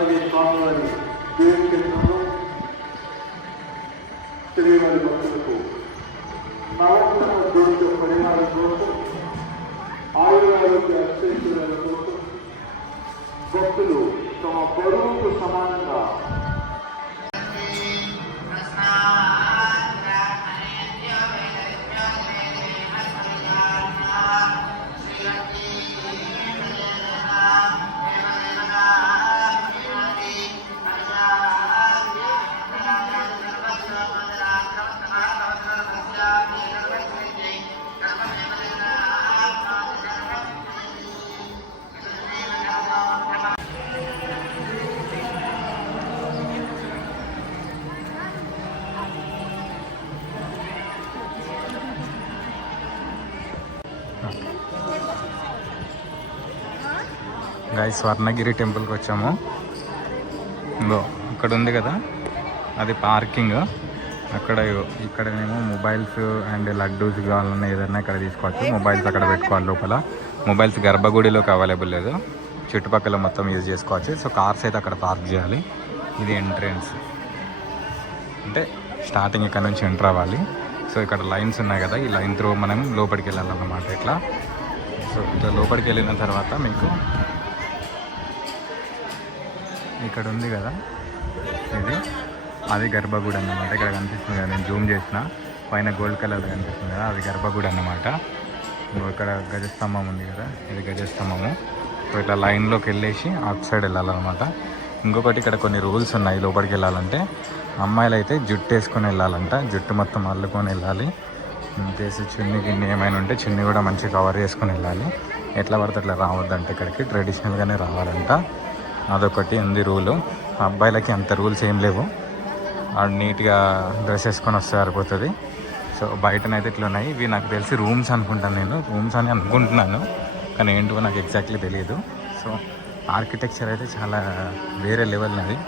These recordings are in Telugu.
అలాగే స్వామివారి దేవుని క్షేత్రంలో శ్రీవారి భక్తులకు నవగ్రహ దోష పరిహారం కోసం ఆయుర్వేద అక్షేశ్వరాల కోసం భక్తులు తమ బరువుకు సమానంగా గాయస్ స్వర్ణగిరి టెంపుల్కి వచ్చాము. ఇక్కడ ఉంది కదా అది పార్కింగ్. ఇక్కడనేమో మొబైల్స్ అండ్ లడ్డూస్ కావాలన్నా ఏదైనా ఇక్కడ తీసుకోవచ్చు. మొబైల్స్ అక్కడ పెట్టుకోవాలి లోపల. మొబైల్స్ గర్భగుడిలోకి అవైలబుల్ లేదు, చుట్టుపక్కల మొత్తం యూజ్ చేసుకోవచ్చు. సో కార్స్ అయితే అక్కడ పార్క్ చేయాలి. ఇది ఎంట్రన్స్, అంటే స్టార్టింగ్ ఇక్కడ నుంచి ఎంటర్ అవ్వాలి. సో ఇక్కడ లైన్స్ ఉన్నాయి కదా, ఈ లైన్ త్రూ మనం లోపలికి వెళ్ళాలన్నమాట. ఇట్లా సో ఇట్లా లోపలికి వెళ్ళిన తర్వాత మీకు ఇక్కడ ఉంది కదా ఇది, అది గర్భగుడి అన్నమాట. ఇక్కడ కనిపిస్తుంది కదా, నేను జూమ్ చేసిన పైన గోల్డ్ కలర్ కనిపిస్తుంది కదా, అది గర్భగుడి అన్నమాట. ఇక్కడ గజస్తంభం ఉంది కదా, ఇది గజస్తంభము. సో ఇట్లా లైన్లోకి వెళ్ళేసి అటు సైడ్ వెళ్ళాలన్నమాట. ఇంకొకటి ఇక్కడ కొన్ని రూల్స్ ఉన్నాయి లోపలికి వెళ్ళాలంటే. అమ్మాయిలు అయితే జుట్టు వేసుకొని వెళ్ళాలంట, జుట్టు మొత్తం అల్లుకొని వెళ్ళాలి. చేసి చున్నీ గిన్నె ఏమైనా ఉంటే చున్నీ కూడా మంచిగా కవర్ చేసుకొని వెళ్ళాలి. ఎట్లా పడితే అట్లా రావద్దంటే ఇక్కడికి ట్రెడిషనల్గానే రావాలంట. అదొకటి ఉంది రూలు. అబ్బాయిలకి అంత రూల్స్ ఏం లేవు, నీట్గా డ్రెస్ వేసుకొని వస్తే సరిపోతుంది. సో బయటనైతే ఇట్లా ఉన్నాయి. ఇవి నాకు తెలిసి రూమ్స్ అనుకుంటాను, నేను రూమ్స్ అని అనుకుంటున్నాను, కానీ ఏంటో నాకు ఎగ్జాక్ట్లీ తెలియదు. సో ఆర్కిటెక్చర్ అయితే చాలా వేరే లెవెల్ అది.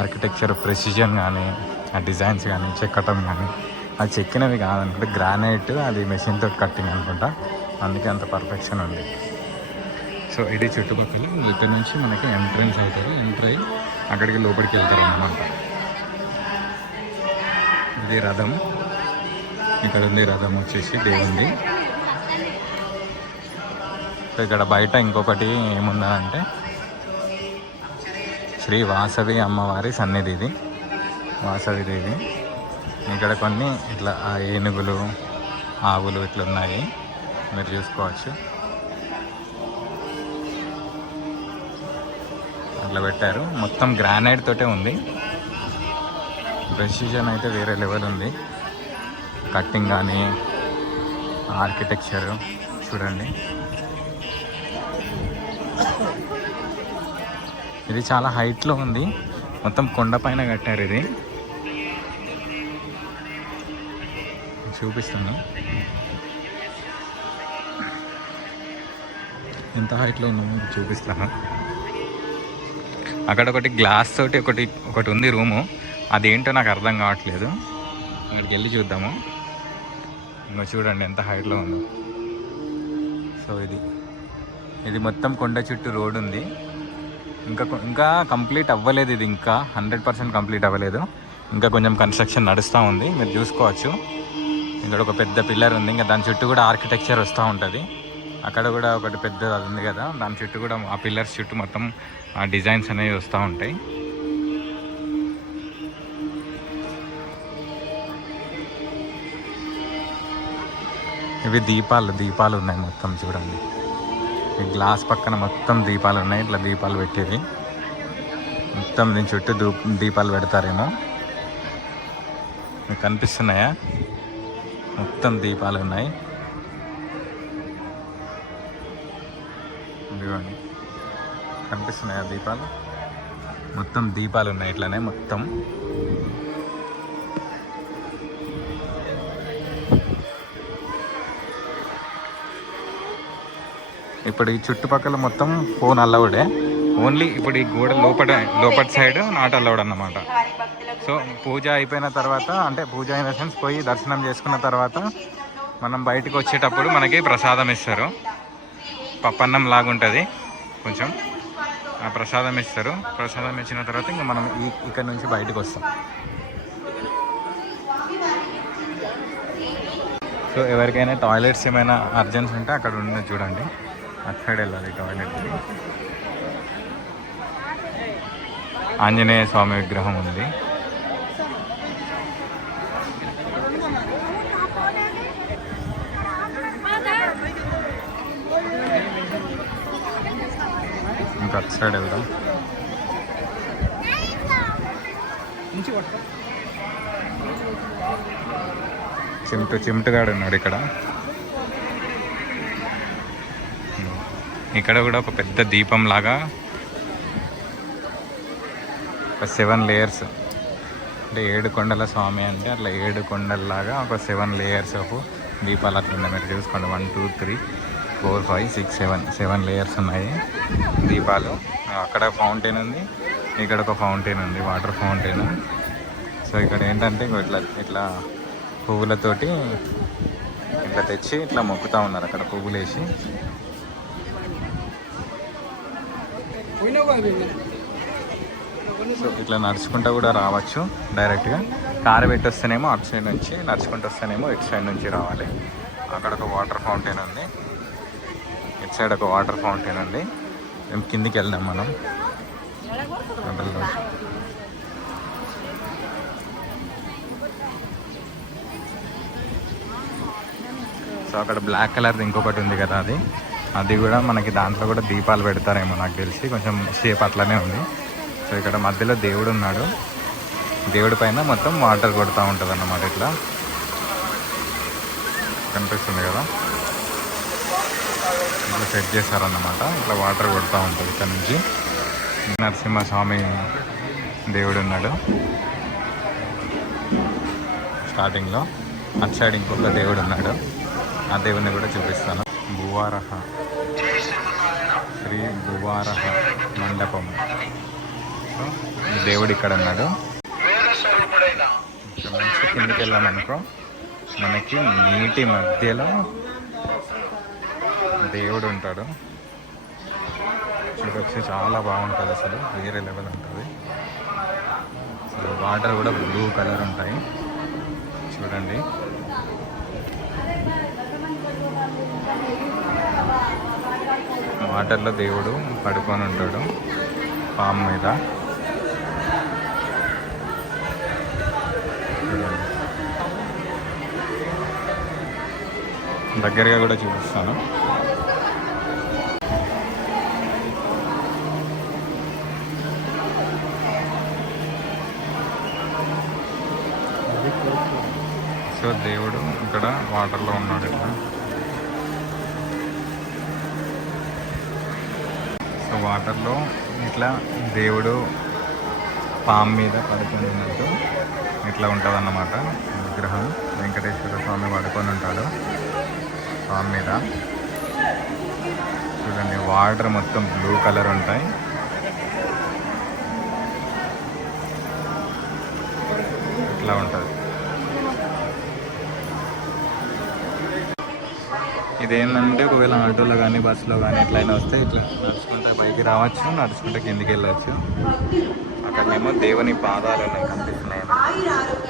ఆర్కిటెక్చర్ ప్రెసిజన్ కానీ, ఆ డిజైన్స్ కానీ, చెక్కటం కానీ, అది చెక్కినవి కాదనుకుంటే గ్రానైట్, అది మెషిన్తో కట్టింగ్ అనుకుంటా, అందుకే అంత పర్ఫెక్షన్ ఉంది. సో ఇది చుట్టుపక్కల. ఇక్కడ నుంచి మనకి ఎంట్రన్స్ అవుతుంది, ఎంటర్ అయ్యి అక్కడికి లోపలికి వెళ్తారు అన్నమాట. ఇది రథం, ఇక్కడ ఉంది రథం వచ్చేసి దేవుంది. సో ఇక్కడ బయట ఇంకొకటి ఏముందంటే శ్రీ వాసవి అమ్మవారి సన్నిధి, ఇది వాసవి దేవి. ఇక్కడ కొన్ని ఇట్లా ఏనుగులు, ఆవులు ఇట్లా ఉన్నాయి, మీరు చూసుకోవచ్చు. అట్లా పెట్టారు, మొత్తం గ్రానైట్ తోటే ఉంది. ప్రెసిషన్ అయితే వేరే లెవెల్ ఉంది, కట్టింగ్ కానీ ఆర్కిటెక్చర్ చూడండి. ఇది చాలా హైట్లో ఉంది, మొత్తం కొండపైన కట్టారు. ఇది చూపిస్తాను ఎంత హైట్లో ఉందో మీకు చూపిస్తాను. అక్కడ ఒకటి గ్లాస్ తోటి ఒకటి ఉంది రూము, అదేంటో నాకు అర్థం కావట్లేదు. అక్కడికి వెళ్ళి చూద్దాము. ఇంకా చూడండి ఎంత హైట్లో ఉందో. సో ఇది మొత్తం కొండ చుట్టూ రోడ్ ఉంది. ఇంకా కంప్లీట్ అవ్వలేదు, ఇది ఇంకా 100% కంప్లీట్ అవ్వలేదు. ఇంకా కొంచెం కన్స్ట్రక్షన్ నడుస్తూ ఉంది, మీరు చూసుకోవచ్చు. ఇక్కడ ఒక పెద్ద పిల్లర్ ఉంది, ఇంకా దాని చుట్టూ కూడా ఆర్కిటెక్చర్ వస్తూ ఉంటుంది. అక్కడ కూడా ఒకటి పెద్దది అది ఉంది కదా, దాని చుట్టూ కూడా ఆ పిల్లర్స్ చుట్టూ మొత్తం ఆ డిజైన్స్ అనేవి వస్తూ ఉంటాయి. ఇవి దీపాలు ఉన్నాయి మొత్తం చూడండి. ఈ గ్లాస్ పక్కన మొత్తం దీపాలు ఉన్నాయి, ఇట్లా దీపాలు పెట్టేవి మొత్తం. దీని చుట్టూ దీపాలు పెడతారేమో, మీకు కనిపిస్తున్నాయా? మొత్తం దీపాలు ఉన్నాయి. ఇదిగోండి కనిపిస్తున్నాయా దీపాలు? మొత్తం దీపాలు ఉన్నాయి ఇట్లానే మొత్తం. ఇప్పుడు ఈ చుట్టుపక్కల మొత్తం ఫోన్ అలౌడే, ఓన్లీ ఇప్పుడు ఈ గోడ లోపటి సైడ్ నాట్ అలౌడ్ అన్నమాట. సో పూజ అయిపోయిన తర్వాత, అంటే పూజ అయిన సెన్స్ పోయి దర్శనం చేసుకున్న తర్వాత మనం బయటకు వచ్చేటప్పుడు మనకి ప్రసాదం ఇస్తారు. పప్పన్నం లాగుంటుంది కొంచెం. ఆ ప్రసాదం ఇస్తారు. ప్రసాదం ఇచ్చిన తర్వాత ఇంకా మనం ఇక్కడ నుంచి బయటకు వస్తాం. సో ఎవరికైనా టాయిలెట్స్ ఏమైనా అర్జెన్సీ ఉంటే అక్కడ ఉంది చూడండి, అటు సైడ్ వెళ్ళాలి టాయిలెట్కి. ఆంజనేయ స్వామి విగ్రహం ఉంది. ఇంకా అటు సైడ్ వెళ్దాం. చిమ్టుగాడు ఉన్నాడు ఇక్కడ. ఇక్కడ కూడా ఒక పెద్ద దీపం లాగా ఒక 7 లేయర్స్, అంటే 7 కొండల స్వామి అంటే అట్లా 7 కొండల్లాగా ఒక 7 లేయర్స్ ఆఫ్ దీపాలు అట్లా ఉన్నాయి. మీరు చూసుకోండి, 1 2 3 4 5 6 7 లేయర్స్ ఉన్నాయి దీపాలు. అక్కడ ఫౌంటైన్ ఉంది, ఇక్కడ ఒక ఫౌంటైన్ ఉంది, వాటర్ ఫౌంటైన్. సో ఇక్కడ ఏంటంటే ఇట్లా ఇట్లా పువ్వులతోటి ఇట్లా తెచ్చి ఇట్లా మొక్కుతూ ఉన్నారు అక్కడ పువ్వులు వేసి. సో ఇట్లా నడుచుకుంటూ కూడా రావచ్చు డైరెక్ట్గా. కారు పెట్టి వస్తేనేమో అటు సైడ్ నుంచి, నడుచుకుంటూ వస్తేనేమో ఇటు సైడ్ నుంచి రావాలి. అక్కడ ఒక వాటర్ ఫౌంటైన్ ఉంది, ఇటు సైడ్ ఒక వాటర్ ఫౌంటైన్ ఉంది. మేము కిందికి వెళ్దాం మనం. సో అక్కడ బ్లాక్ కలర్ది ఇంకొకటి ఉంది కదా, అది కూడా మనకి దాంట్లో కూడా దీపాలు పెడతారేమో నాకు తెలిసి, కొంచెం షేప్ అట్లనే ఉంది. సో ఇక్కడ మధ్యలో దేవుడు ఉన్నాడు, దేవుడి పైన మొత్తం వాటర్ కొడుతూ ఉంటుంది అన్నమాట. ఇట్లా కనిపిస్తుంది కదా, ఇట్లా సెట్ చేశారన్నమాట. ఇట్లా వాటర్ కొడుతూ ఉంటుంది ఇక్కడ నుంచి. నరసింహస్వామి దేవుడు ఉన్నాడు స్టార్టింగ్లో. అటు సైడ్ ఇంకొక దేవుడు ఉన్నాడు, ఆ దేవుడిని కూడా చూపిస్తాను. భువారహ, శ్రీ భువారహ మండపం. ఈ దేవుడు ఇక్కడ ఉన్నాడు. మంచి కిందికి వెళ్ళామనుకో, మనకి నీటి మధ్యలో దేవుడు ఉంటాడు. చూడొచ్చు, చాలా బాగుంటుంది అసలు, వేరే లెవెల్ ఉంటుంది. అసలు వాటర్ కూడా బ్లూ కలర్ ఉంటాయి చూడండి. వాటర్లో దేవుడు పడుకొని ఉంటాడు పాము మీద. దగ్గరగా కూడా చూపిస్తాను. సో దేవుడు ఇక్కడ వాటర్లో ఉన్నాడు ఇట్లా. సో వాటర్లో ఇట్లా దేవుడు పాము మీద పడుకొని ఉన్నట్టు ఇట్లా ఉంటుంది అన్నమాట విగ్రహం. వెంకటేశ్వర స్వామి పడుకొని ఉంటాడు పాము మీద. చూడండి, వాటర్ మొత్తం బ్లూ కలర్ ఉంటాయి. ఇట్లా ఉంటుంది. ఇదేంటంటే ఒకవేళ ఆటోలో కానీ బస్సులో కానీ ఎట్లయినా వస్తే ఇట్లా నడుచుకుంటే పైకి రావచ్చు, నడుచుకుంటే కిందికి వెళ్ళవచ్చు. అక్కడేమో దేవుని పాదాలు ఉన్నాయి కనిపిస్తున్నాయి.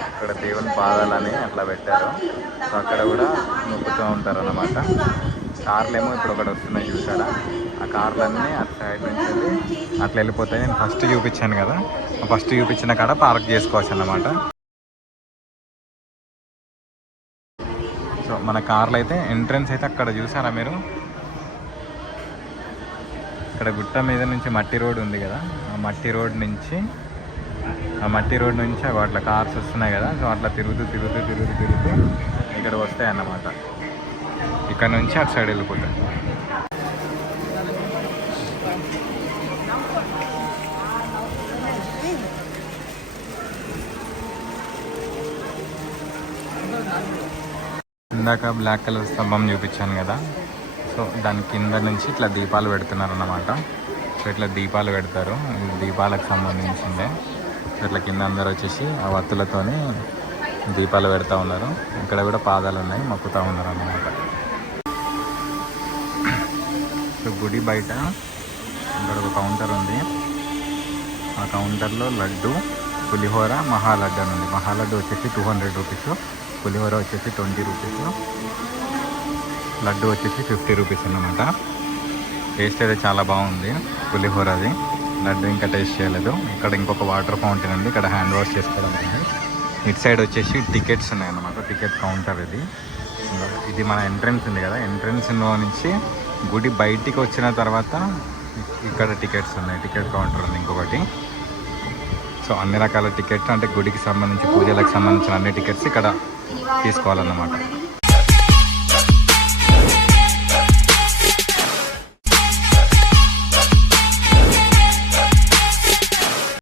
అక్కడ దేవుని పాదాలని అట్లా పెట్టారు. సో అక్కడ కూడా మొక్కుతూ ఉంటారు అన్నమాట. కార్లేమో ఇప్పుడు ఒకటి వస్తున్నాయి చూసారా, ఆ కార్లన్నీ అటు సైడ్ నుంచి అట్లా వెళ్ళిపోతాయి. నేను ఫస్ట్ చూపించాను కదా, ఆ ఫస్ట్ చూపించిన కాడ పార్క్ చేసుకోవచ్చు అన్నమాట. సో మన కార్లు అయితే ఎంట్రన్స్ అయితే అక్కడ చూసారా మీరు, ఇక్కడ గుట్ట మీద నుంచి మట్టి రోడ్ ఉంది కదా, ఆ మట్టి రోడ్ నుంచి అట్లా కార్స్ వస్తున్నాయి కదా. సో అట్లా తిరుగుతూ ఇక్కడ వస్తాయి అన్నమాట. ఇక్కడ నుంచి అటు సైడ్ వెళ్ళిపోతాయి. ఇందాక బ్లాక్ కలర్ స్తంభం చూపించాను కదా, సో దాని కింద నుంచి ఇట్లా దీపాలు పెడుతున్నారు అన్నమాట. సో ఇట్లా దీపాలు పెడతారు, ఇది దీపాలకు సంబంధించిందే. సో ఇట్లా కింద అందరూ వచ్చేసి ఆ వత్తులతోని దీపాలు పెడతా ఉన్నారు. ఇక్కడ కూడా పాదాలు ఉన్నాయి, మొక్కుతూ ఉన్నారు అన్నమాట. సో గుడి బయట ఇక్కడ ఒక కౌంటర్ ఉంది. ఆ కౌంటర్లో లడ్డు, పులిహోర, మహాలడ్డు అని ఉంది. మహాలడ్డు వచ్చేసి 200 రూపీస్, పులిహోర వచ్చేసి 20 రూపీస్, లడ్డు వచ్చేసి 50 రూపీస్ అన్నమాట. టేస్ట్ అయితే చాలా బాగుంది పులిహోరది. లడ్డు ఇంకా టేస్ట్ చేయలేదు. ఇక్కడ ఇంకొక వాటర్ ఫౌంటైన్ ఉంది, ఇక్కడ హ్యాండ్ వాష్ చేసుకోవడం ఉంది. ఇటు సైడ్ వచ్చేసి టికెట్స్ ఉన్నాయన్నమాట, టికెట్ కౌంటర్ ఇది. ఇది మన ఎంట్రన్స్ ఉంది కదా, ఎంట్రన్స్లో నుంచి గుడి బయటికి వచ్చిన తర్వాత ఇక్కడ టికెట్స్ ఉన్నాయి, టికెట్ కౌంటర్ ఉంది ఇంకొకటి. సో అన్ని రకాల టికెట్స్ అంటే గుడికి సంబంధించి పూజలకు సంబంధించిన అన్ని టికెట్స్ ఇక్కడ తీసుకోవాలన్నమాట.